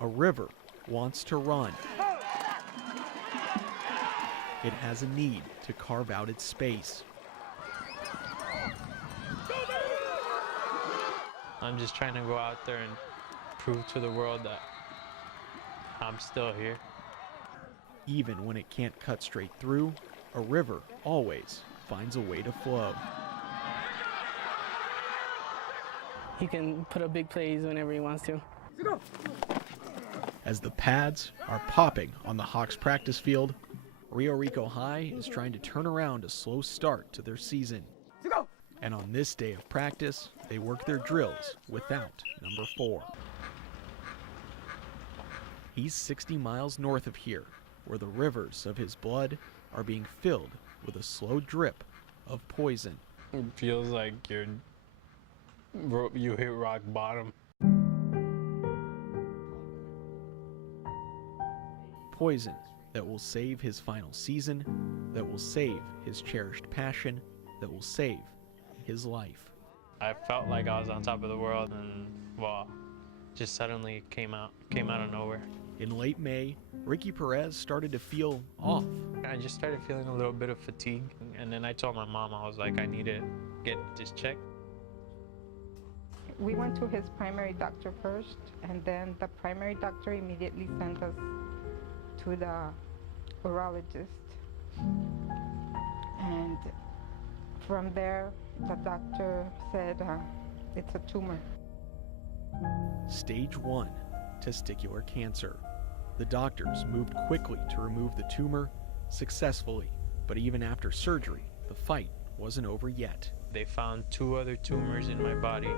A river wants to run. It has a need to carve out its space. I'm just trying to go out there and prove to the world that I'm still here. Even when it can't cut straight through, a river always finds a way to flow. He can put up big plays whenever he wants to. As the pads are popping on the Hawks practice field, Rio Rico High is trying to turn around a slow start to their season. And on this day of practice, they work their drills without number 4. He's 60 miles north of here, where the rivers of his blood are being filled with a slow drip of poison. It feels like you hit rock bottom. Poison that will save his final season, that will save his cherished passion, that will save his life. I felt like I was on top of the world, and well, just suddenly came out of nowhere. In late May, Ricky Perez started to feel off. I just started feeling a little bit of fatigue, and then I told my mom, I was like, I need to get this checked. We went to his primary doctor first, and then the primary doctor immediately sent us to the urologist. And from there, the doctor said it's a tumor. Stage 1, testicular cancer. The doctors moved quickly to remove the tumor successfully, but even after surgery, the fight wasn't over yet. They found 2 other tumors in my body.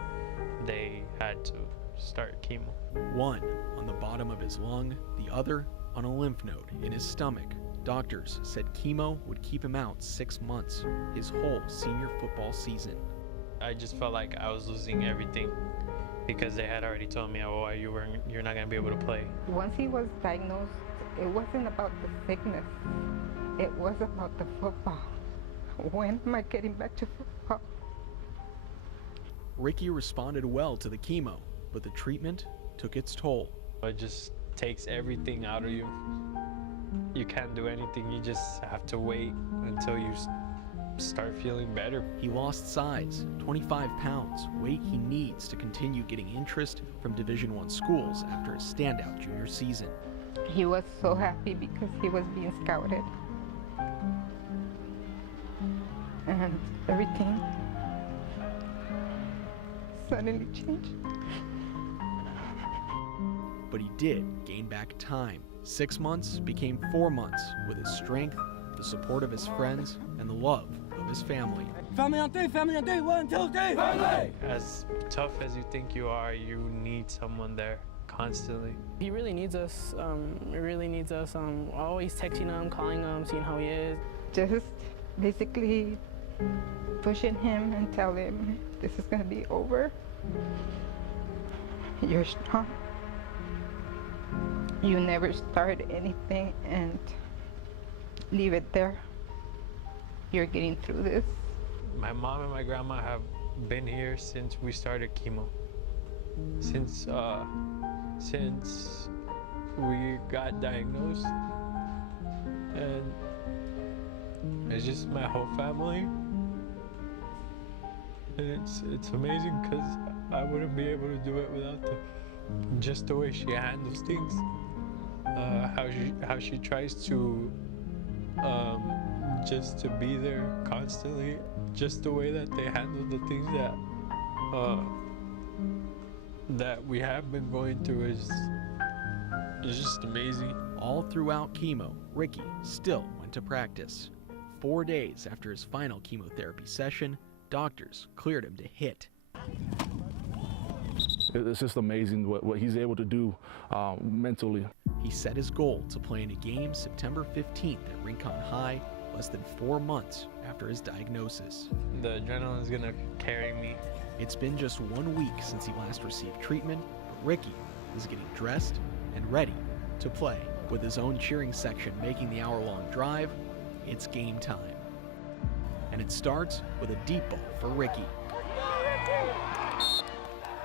They had to start chemo. One on the bottom of his lung, the other on a lymph node in his stomach. Doctors said chemo would keep him out 6 months, his whole senior football season. I just felt like I was losing everything because they had already told me, oh, you're not going to be able to play. Once he was diagnosed, it wasn't about the sickness. It was about the football. When am I getting back to football? Ricky responded well to the chemo, but the treatment took its toll. It just takes everything out of you. You can't do anything. You just have to wait until you start feeling better. He lost size, 25 pounds, weight he needs to continue getting interest from Division I schools after his standout junior season. He was so happy because he was being scouted. And everything suddenly changed. But he did gain back time. 6 months became 4 months with his strength, the support of his friends, and the love of his family. Family on 3, 1, 2, 3, family! As tough as you think you are, you need someone there constantly. He really needs us. He really needs us. Always texting him, calling him, seeing how he is. Just basically pushing him and tell him this is going to be over. You're strong. You never start anything and leave it there. You're getting through this. My mom and my grandma have been here since we started chemo. Since we got diagnosed. And it's just my whole family. And it's amazing because I wouldn't be able to do it without them. Just the way she handles things, how she tries to just to be there constantly, just the way that they handle the things that we have been going through is just amazing. All throughout chemo, Ricky still went to practice. 4 days after his final chemotherapy session, doctors cleared him to hit. It's just amazing what he's able to do mentally. He set his goal to play in a game September 15th at Rincon High, less than 4 months after his diagnosis. The adrenaline is gonna carry me. It's been just 1 week since he last received treatment, but Ricky is getting dressed and ready to play. With his own cheering section making the hour-long drive, it's game time. And it starts with a deep ball for Ricky.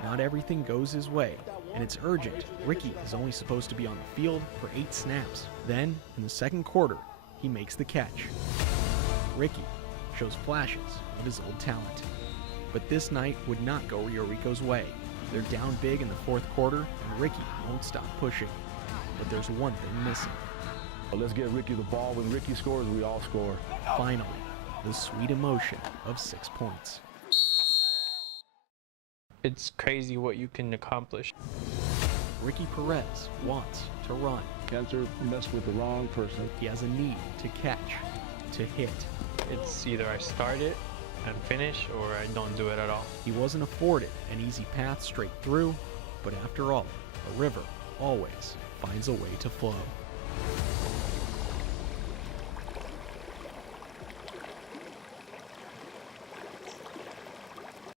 not everything goes his way, and it's urgent. Ricky is only supposed to be on the field for 8 snaps. Then, in the second quarter, he makes the catch. Ricky shows flashes of his old talent. But this night would not go Rio Rico's way. They're down big in the fourth quarter, and Ricky won't stop pushing. But there's one thing missing. Let's get Ricky the ball. When Ricky scores, we all score. Finally, the sweet emotion of 6 points. It's crazy what you can accomplish. Ricky Perez wants to run. Cancer mess with the wrong person. He has a need to catch, to hit. It's either I start it and finish, or I don't do it at all. He wasn't afforded an easy path straight through, but after all, a river always finds a way to flow.